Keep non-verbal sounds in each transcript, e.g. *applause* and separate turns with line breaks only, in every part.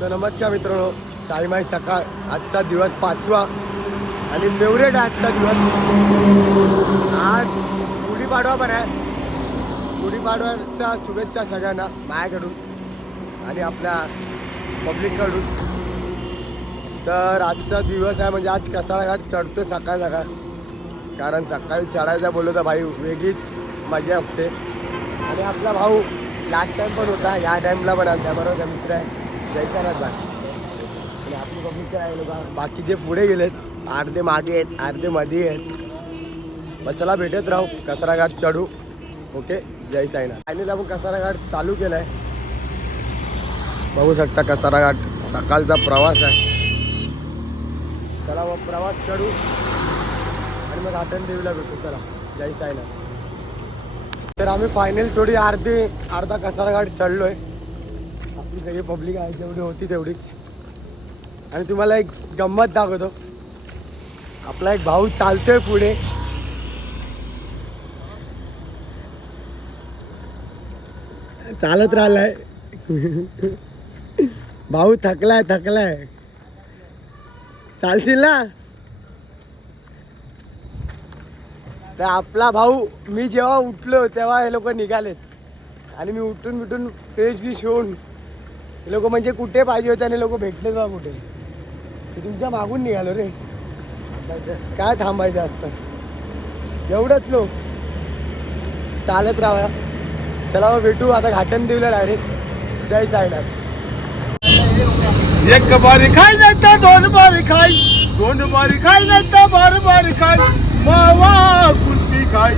तर नमस्कार मित्रांनो साईमाई सकाळ. आजचा दिवस पाचवा आणि फेवरेट आजचा दिवस. आज गुढीपाडवा पण आहे. गुढीपाडव्याच्या शुभेच्छा सगळ्यांना माझ्याकडून आणि आपल्या पब्लिककडून तर आजचा दिवस आहे म्हणजे आज कसारा घाट चढतो सकाळ सकाळ. कारण सकाळी चढायचं बोललो तर भाई वेगळीच मजा असते. आणि आपला भाऊ लास्ट टाईम पण होता या टाईमला पण आलता बरोबर मित्र आहे. जयकारात बाकी आणि आपली पब्लिक आहे लोक. बाकीचे पुढे गेलेत अर्धे मागे आहेत अर्धे मध्ये आहेत. मग चला भेटत राहू कचरा घाट चढू. ओके जय साईना फायनली आपण कसारा घाट चालू आहे बघू शकता कसारा घाट सकाळचा प्रवास आहे. चला मग प्रवास करू आणि मग आठवण देवीला भेटू. चला जय साईना तर आम्ही फायनल थोडी अर्धी अर्धा कसारा घाट आहे आपली सगळी पब्लिक आहे जेवढी होती तेवढीच. आणि तुम्हाला एक गंमत दाखवतो. आपला एक भाऊ चालतोय पुढे. चालत राहिलाय. भाऊ थकलाय थकलाय. चालतील ना? तर आपला भाऊ मी जेव्हा उठलो तेव्हा हे लोक निघालेत. आणि मी उठून बिठून फ्रेश बिश होऊन हे लोक म्हणजे कुठे पाहिजे होते आणि लोक भेटले बा कुठे? तुमच्या मागून निघालो रे. काय थांबायचं असतं? एवढंच लोक. चालत राहा. चला मग भेटू. आता घाटन देऊला डायरेक्ट जय साईनाथ.
एक बारी खाय नाही तर दोन बारी खाय दोन बारी खाय नाही तर बार बारी खाय मावा कुलती खाय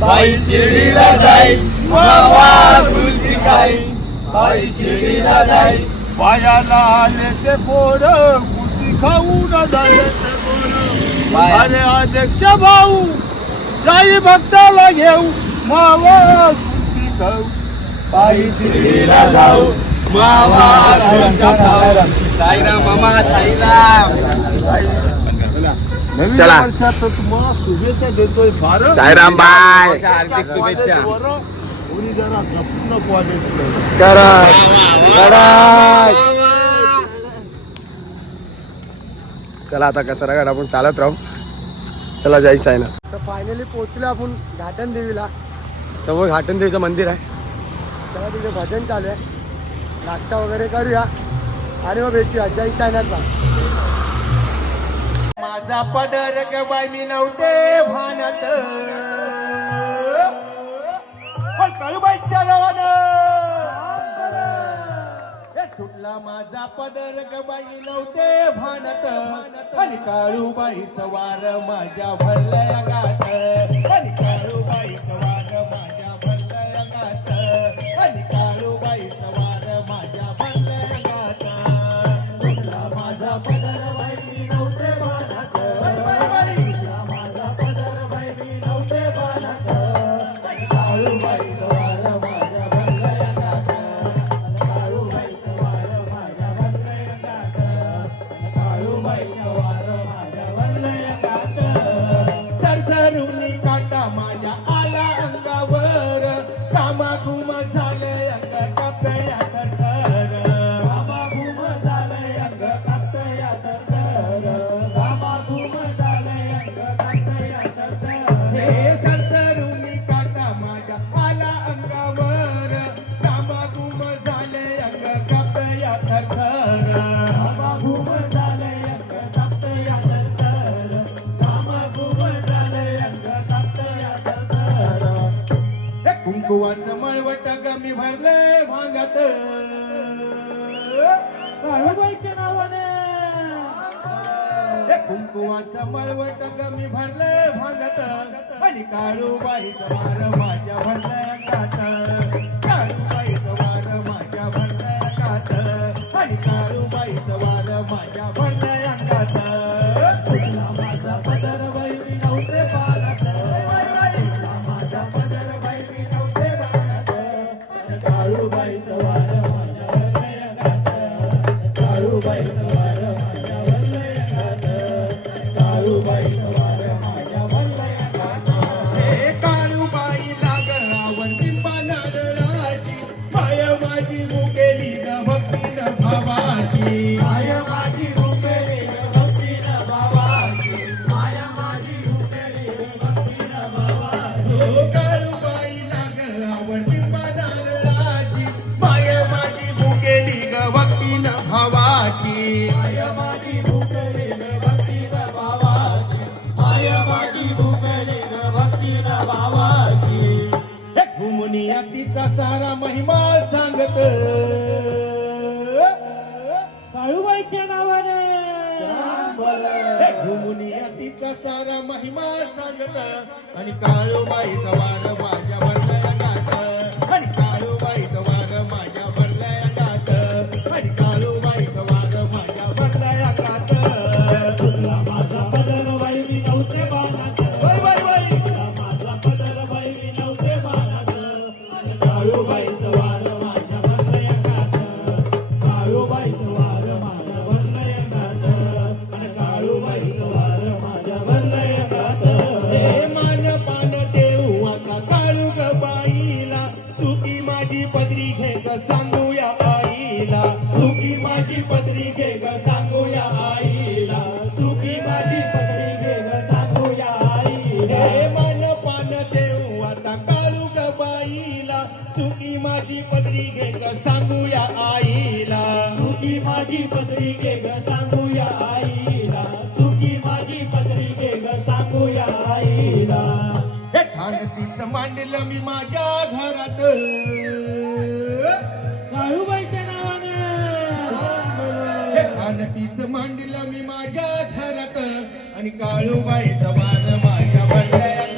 बाई शिर्डीला जाई. मावा कुलती खाई. बाई शिर्डीला जाई.
पायाला आले ते पोर कुलती खाऊन झाले ते पोर. अरे अध्यक्ष भाऊ साई भक्ताला घेऊ मावा कुलती खाऊ.
बाई शिर्डीला जाऊ मावा साईराम मामा साईराम.
चला.
तुम्हाला शुभेच्छा देतोय. फार
साईराम बाय.
हार्दिक शुभेच्छा.
जरा
चला आता कचरा घाट आपण चालत राहू. चला जय साईनाथ. तर फायनली पोहोचलो आपण घाटन देवीला समोर घाटन देवीचं मंदिर आहे. चला तिथे भजन चालू आहे. नाश्ता वगैरे करूया. आणि मग भेटूया. जय साईनाथ
माझा पदर ग बाई मी नव्हते भानत. पण कळबाईच्या नावानं सुटला माझा पदर गबाई नव्हते भानत. आणि काळूबाईचं वार माझ्या भरल्या गाठ आणि वार माझ्या भरलया गाठ सरसरुनी भांगत काळूबाईच्या नावाने. कुंकुवाचा कुंकुवाचं मळवट गमी भरले भांगत. आणि काळूबाईचं मार माझ्या भरल्या जात. घुमुनी तिचा सारा महिमा सांगता. आणि काळोबाईचा वार माझ्या मांडलं मी माझ्या घरात.
काळूबाईच्या नावानं.
आनतीच मांडलं मी माझ्या घरात. आणि काळूबाईचं वाण माझ्या
भांड्या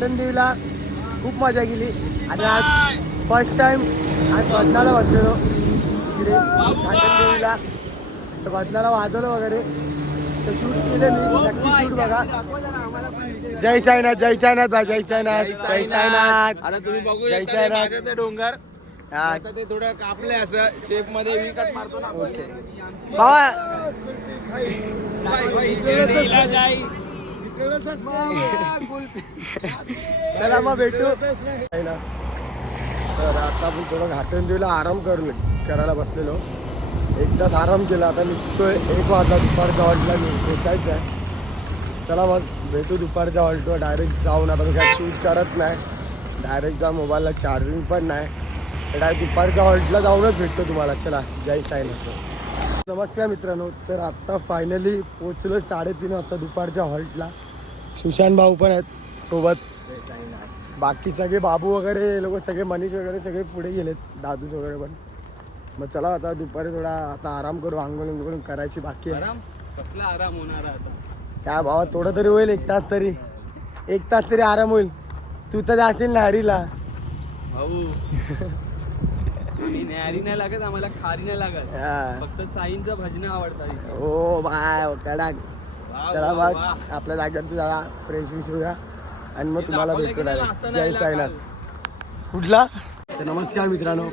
घाटन देवीला खूप मजा केली आणि आज फर्स्ट टाइम आज बदनाला बसलेलो इकडे घाटन देवीला तर बदनाला वाजवलं वगैरे. तर शूट केले मी. नक्की शूट बघा. जय साईनाथ जय साईनाथ बा जय साईनाथ जय साईनाथ.
आता तुम्ही बघू
जय साईनाथ.
डोंगर.
हा.
आता ते थोडं कापले असं. शेपमध्ये वी कट मारतो ना
बाबा. चला मग भेटू. ना. तर आता आपण थोडं घाटून देऊला आराम करून करायला बसलेलो. एक तास आराम केला. आता निघतोय. एक वाजता दुपारच्या हॉल्टला भेटायचं आहे. चला मग भेटू दुपारच्या हॉल्टवर डायरेक्ट जाऊन आता मी काय शूट करत नाही. डायरेक्ट जा मोबाईलला चार्जिंग पण नाही. डायरेक्ट दुपारच्या हॉल्टला जाऊनच भेटतो तुम्हाला. चला जय साई नमस्कार मित्रांनो. तर आत्ता फायनली पोचलो साडेतीन वाजता दुपारच्या हॉल्टला सुशांत भाऊ पण आहेत सोबत. बाकी सगळे बाबू वगैरे लोक सगळे मनीष वगैरे सगळे पुढे गेलेत दादूच वगैरे पण. मग चला आता दुपारी थोडा आता आराम करू आंघोळ उंघोळ करायची बाकी आहे.
आराम? कसला आराम होणार आता?
काय भावा थोडं तरी होईल एक तास तरी. एक तास तरी आराम होईल. तू तर जाशील नारीला
भाऊ न्यारी नाही लागत आम्हाला खारी नाही लागत.
हा.
फक्त साईंचं भजन आवडतात
ओ बाय कडा
वा,
चला मग. आपल्या जागेवरती जरा फ्रेश विश होऊया आणि मग तुम्हाला
दाखवलं
भेटू
की नाही
direct.
वाचता
जय साईनाथ. कुठला तर नमस्कार मित्रांनो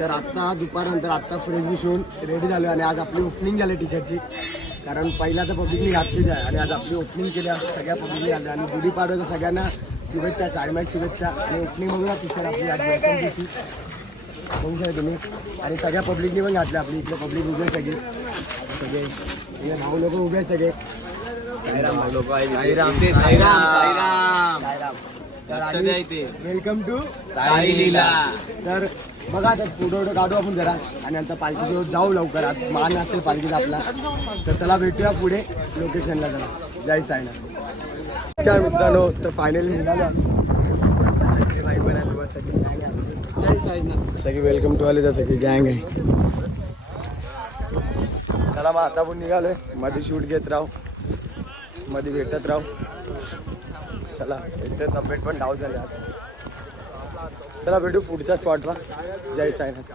तर आत्ता दुपारनंतर आत्ता फ्रेश विश होऊन रेडी झालो आणि आज आपली ओपनिंग झाली टी शर्टची कारण पहिला तर पब्लिकनी घातलीच आहे आणि आज आपली ओपनिंग केली आहे. सगळ्या पब्लिकनी घातल्या आणि गुढीपाडव्याच्या सगळ्यांना शुभेच्छा सायमाई शुभेच्छा आणि ओपनिंग बघूया टी शर्ट आपली आज दिवशी बघू शकता तुम्ही. आणि सगळ्या पब्लिकनी पण घातल्या आपली इथले पब्लिक उभे आहे सगळे. सगळे. हे भाऊ लोक उभे सगळे. साईराम भाऊ लोक
साईराम. ते
तर. Welcome to
Sai Leela.
तर बघा आता फोटो वोटो काढू आपण जरा. आणि नंतर पालखीजवळ जाऊ लवकर. आज मान असेल पालखीचा आपला. तर चला भेटूया पुढे. लोकेशनला जरा जय सायना काय मित्रांनो. तर फायनली निघालो सगळे भाई बहिणी सोबत सगळी gang आहे.
जय साईनाथ
सगळी वेलकम टू आले सगळी गँग आहे. चला मग आता पण निघालोय. मध्ये शूट घेत राहू. मध्ये भेटत राहू. चला इथे तब्येत पण डाऊन झाली आता. चला भेटू पुढच्या स्पॉटला जय साईनाथ.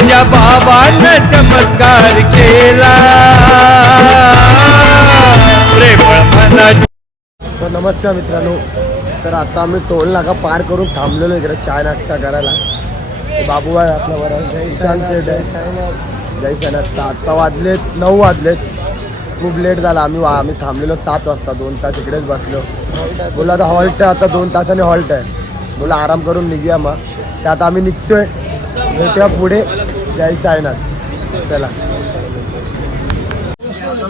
माझ्या बाबानं चमत्कार केला.
तर नमस्कार मित्रांनो. तर आता आम्ही टोल नाका पार करून थांबलेलो इकडे चाय नाश्ता करायला. बाबू आहे. आपल्या बरोबर जय सेठ जय साईनाथ. जय साईनाथ. तर आत्ता वाजलेत नऊ वाजलेत. खूप लेट झाला. आम्ही वा आम्ही थांबलेलो सात वाजता. दोन तास इकडेच बसलो. बोला आता हॉल्ट आहे. आता दोन तासाने हॉल्ट आहे. बोला आराम करून निघूया मग. ते आता आम्ही निघतोय. भेटूया पुढे जायचं आहे ना. चला.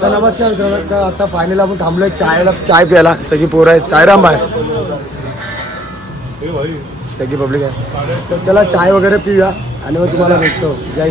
नमस्कार आता फायनल आपण थांबलोय चायला चाय प्यायला. सगळी पोरं आहे सायराम बाय. सगळी पब्लिक आहे. तर चला चाय वगैरे पिऊया आणि मग तुम्हाला भेटतो. जय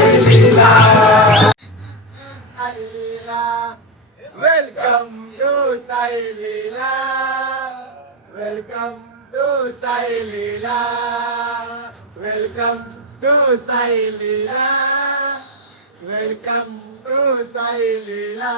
साई लीला वेलकम टू साई लीला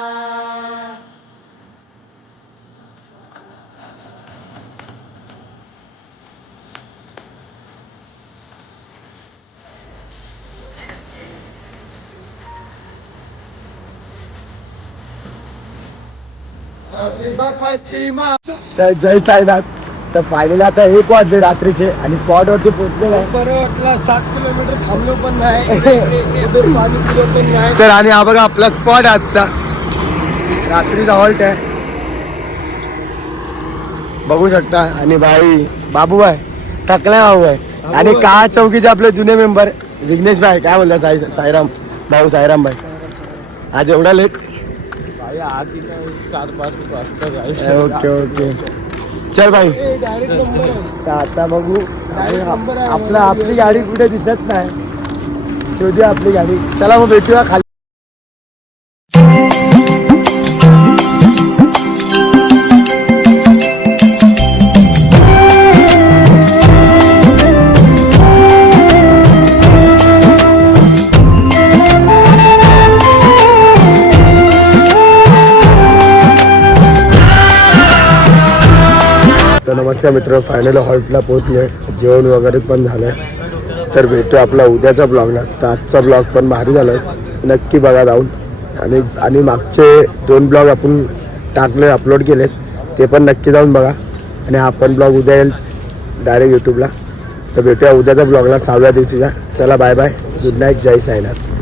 तर जय साईनाथ तर फायनली आता एक वाजले रात्रीचे आणि स्पॉट वरती पोहोचले नाही
बरं वाटलं सात किलोमीटर थांबलो पण नाही. *laughs*
पाणी पिलं पण नाही. तर आणि हा बघा आपला स्पॉट आजचा. रात्रीचा हॉल्ट आहे. बघू शकता. आणि भाई बाबू भाई टकला भाऊ आहे आणि का चौकीचे आपले जुने मेंबर विघ्नेश भाई काय बोलता साई साईराम भाऊ साईराम भाई? आज एवढा लेट
चार पाच वाजता
ओके ओके. चल भाई आता बघू. आपला आपली गाडी कुठे दिसत नाही. शोधूया आपली गाडी. चला मग भेटूया खाली. नमस्कार मित्र फायनल हॉल्टला पोहोचले जेवण वगैरे पण झालं तर भेटू आपला उद्याचा ब्लॉगला तर आजचा ब्लॉग पण भारी झालाच नक्की बघा जाऊन. आणि आणि मागचे दोन ब्लॉग आपण टाकले अपलोड केले ते पण नक्की जाऊन बघा. आणि हा पण ब्लॉग उद्या येईल डायरेक्ट यूट्यूबला तर भेटूया उद्याच्या ब्लॉगला सहाव्या दिवशीचा चला बाय बाय गुड नाईट जय साईनाथ.